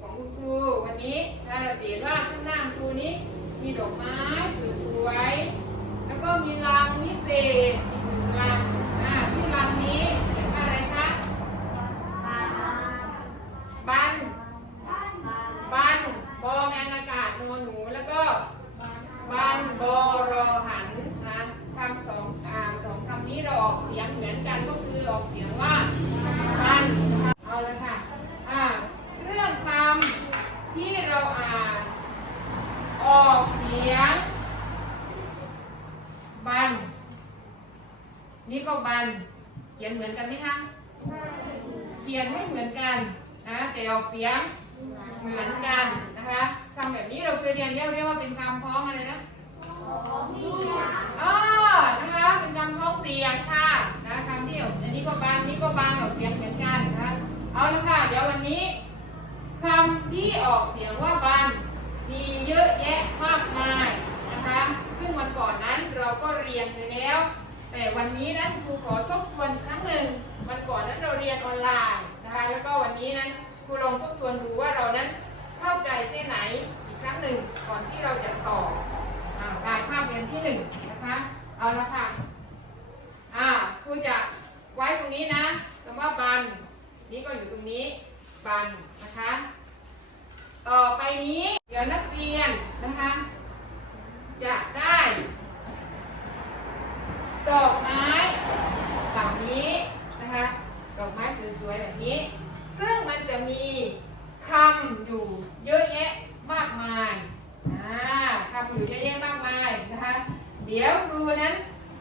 ของคุณครูวันนี้เราเห็นว่าข้างหน้าครูนี้มีดอกไม้สวยๆแล้วก็มีรางวิเศษ นิ้วกบัน เขียนเหมือนกันไหมคะ เขียนไม่เหมือนกันนะแต่ออกเสียงเหมือนกันนะคะคำแบบนี้เราเคยเรียนเรียกว่าเป็นคำพ้องอะไรนะเออนะคะเป็นคำพ้องเสียงค่ะนะคำที่ออกอันนี้ก็บานนี่ก็บานออกเสียงเหมือนกันนะคะเอาละค่ะเดี๋ยววันนี้คำที่ออกเสียงว่าบานมีเยอะแยะมากมายนะคะ ซึ่งวันก่อนนั้นเราก็เรียนไปแล้ว แต่วันนี้นะครูขอทบทวนครั้งหนึ่งวันก่อนนั้นเราเรียนออ อยู่เยอะแยะมากมายนะคะ เดี๋ยวครูนั้น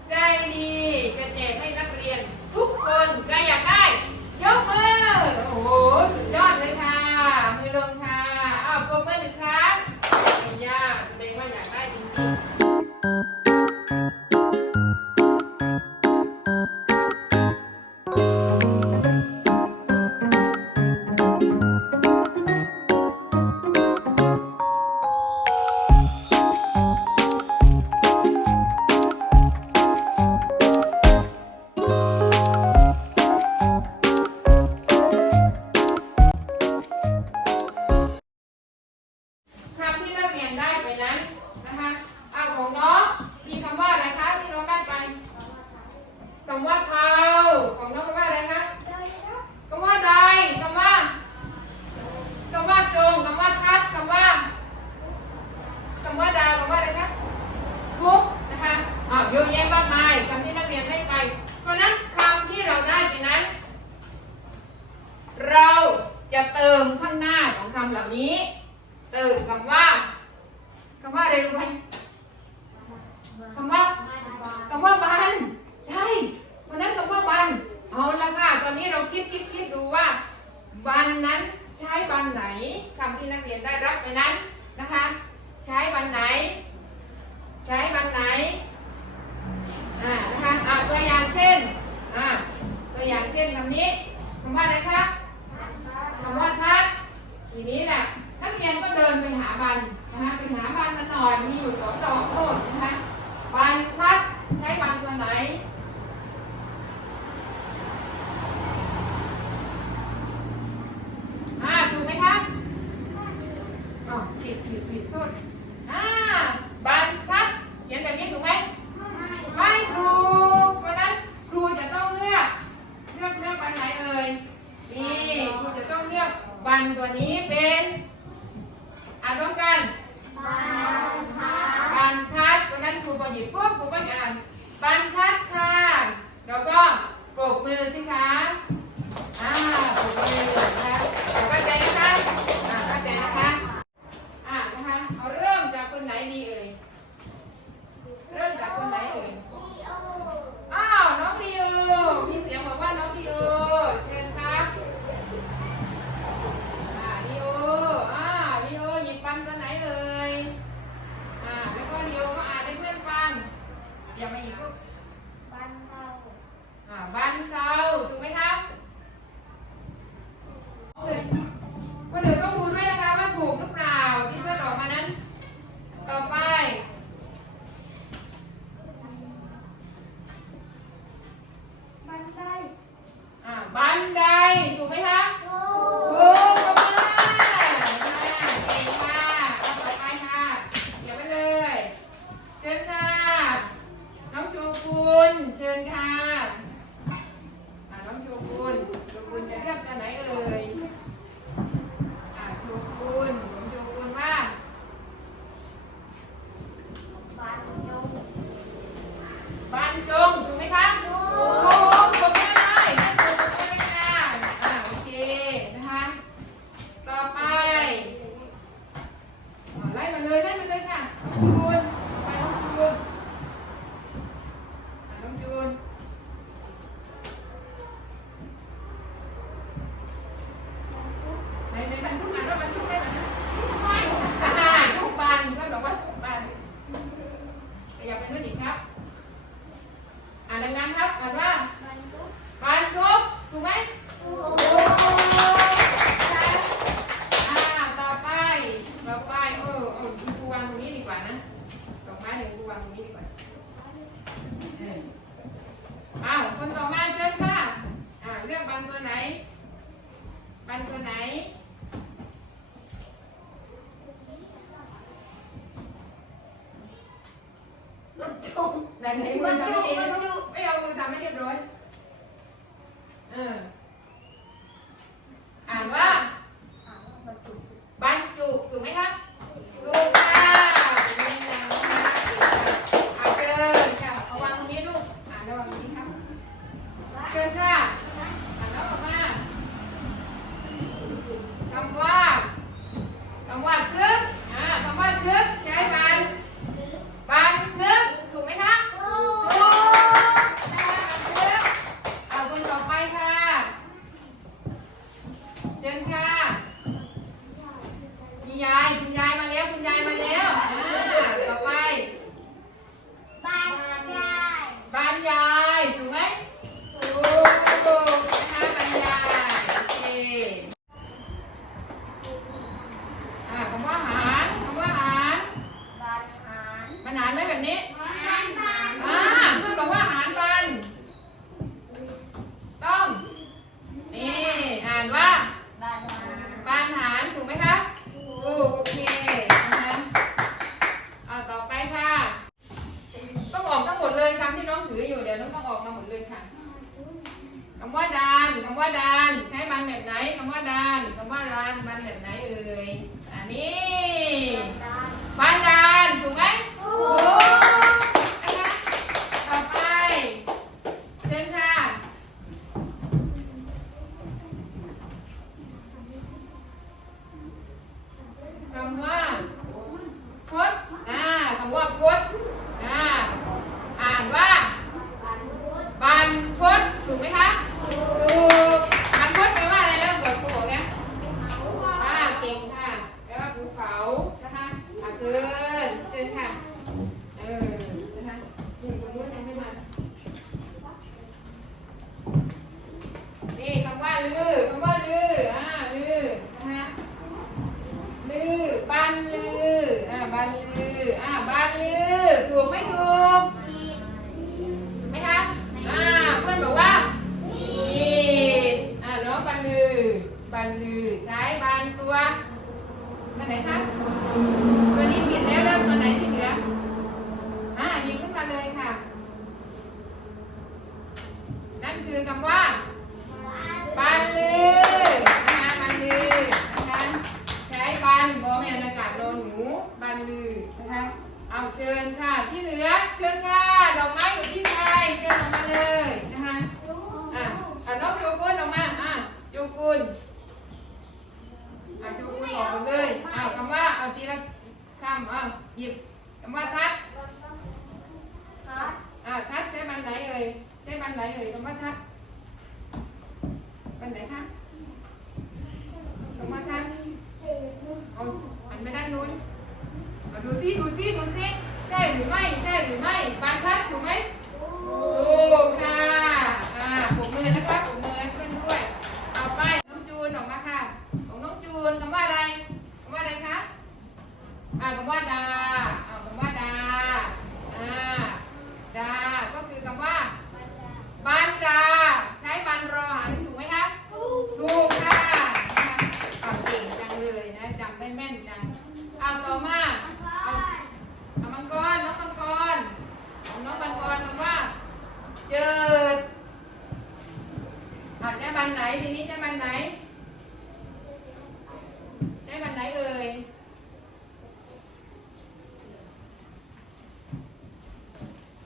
ใจดีจะแจกให้นักเรียนทุกคนใครอยากได้ 你。 ลือคำว่าลืออ่าลือนะคะลือบันลืออ่าบันลืออ่าบันลือถูกไม่ถูกไหมคะอ่าเพื่อนบอกว่าผิดอ่าน้องบันลือบันลือใช้บันตัวนั่นไหนคะ ลือนะคะ เอาเชิญค่ะที่เหลือเชิญค่ะดอกไม้อยู่ที่ใครเชิญออกมาเลยนะคะอะอะน้องโยกุนออกมาอะโยกุนอะโยกุนออกมาเลยอะคำว่าเอาทีละคำอะหยิบคำว่าทัดทัดอะทัดใช้บันไหนเลยใช้บันไหนเลยคำว่าทัดบันไหนคะคำว่าทัดเอาอันไม่ด้านนู้น ดูซิดูซิดูซิใช่หรือไม่ ใช่หรือไม่บรรทัดถูกไหมถูก ได้บันไดเลย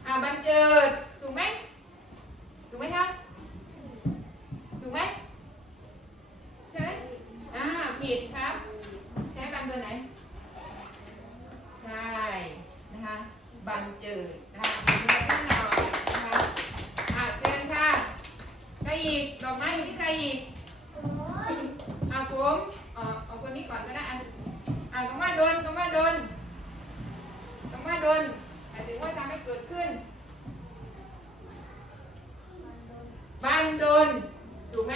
อ่าบันเจอ เกิดขึ้น บันดนถูกไหม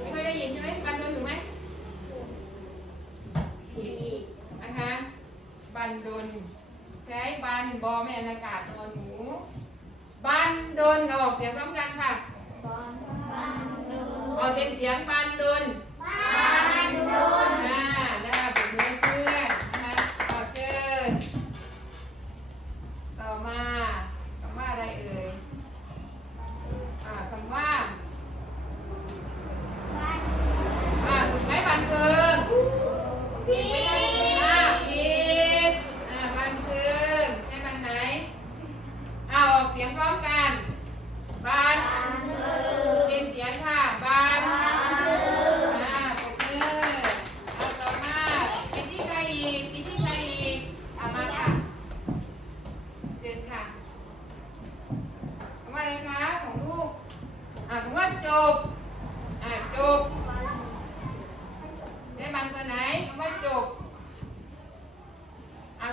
ไม่เคยได้ยินใช่ไหมบันดนถูกไหมผิดอีกนะคะบันดนใช้บันบอแม่อากาศตอนหนูบันดนออกเสียงพร้อมกัน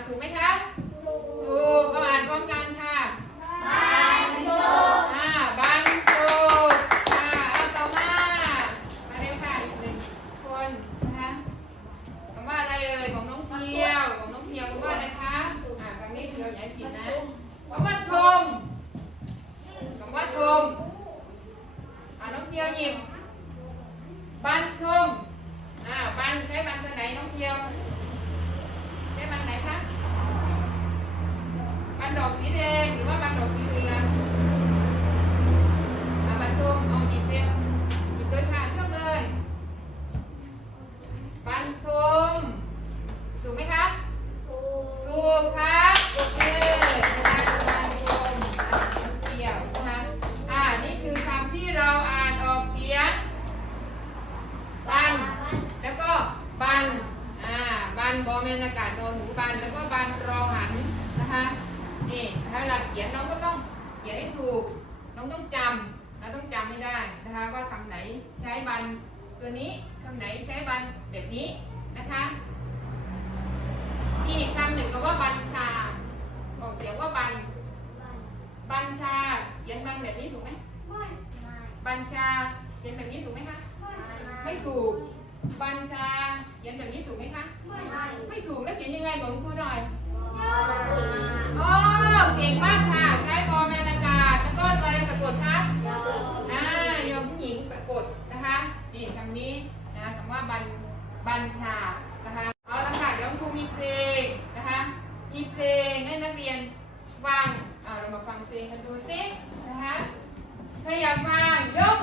ถูกไหมคะ คะอีกคำหนึ่งก็ว่าบัญชา บอกเสียงว่าบัญบัญชาเขียนบัญแบบนี้ถูกไหมบัญชาเขียนแบบนี้ถูกไหมคะ ไม่ถูก บัญชาเขียนแบบนี้ถูกไหมคะ ไม่ถูกแล้วเขียนยังไงบอกครูหน่อยโอ้เก่งมากค่ะ ใช้พอแมนอากาศแล้วก็อะไรสะกดคะอ่ายอมผู้หญิงสะกดนะคะ นี่คำนี้นะคำว่าบัญ บัญชานะคะเอาละค่ะเดี๋ยวครูมีเพลงนะคะมีเพลงให้นักเรียนฟังเรามาฟังเพลงกันดูสินะคะถ้าอยากฟังยก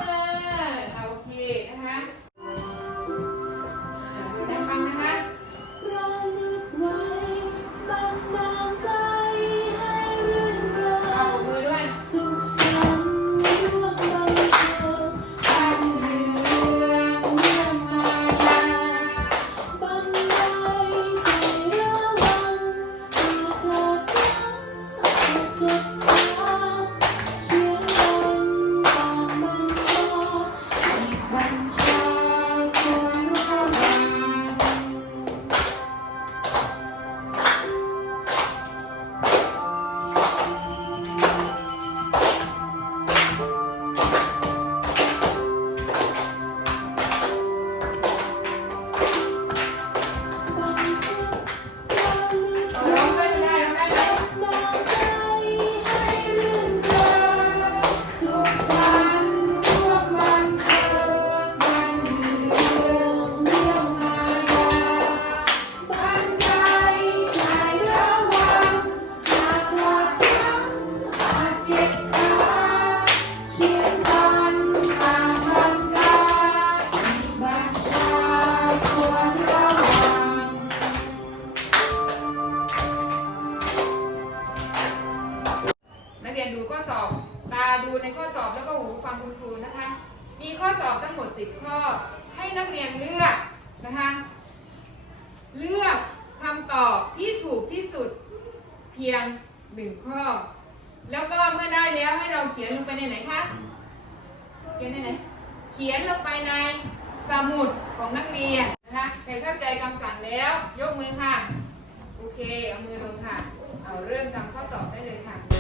เขียนในไหน เขียนลงไปในสมุดของนักเรียนนะคะใครเข้าใจคำสั่งแล้ว ยกมือค่ะ โอเค เอามือลงค่ะ เอาเริ่มทำข้อสอบได้เลยค่ะ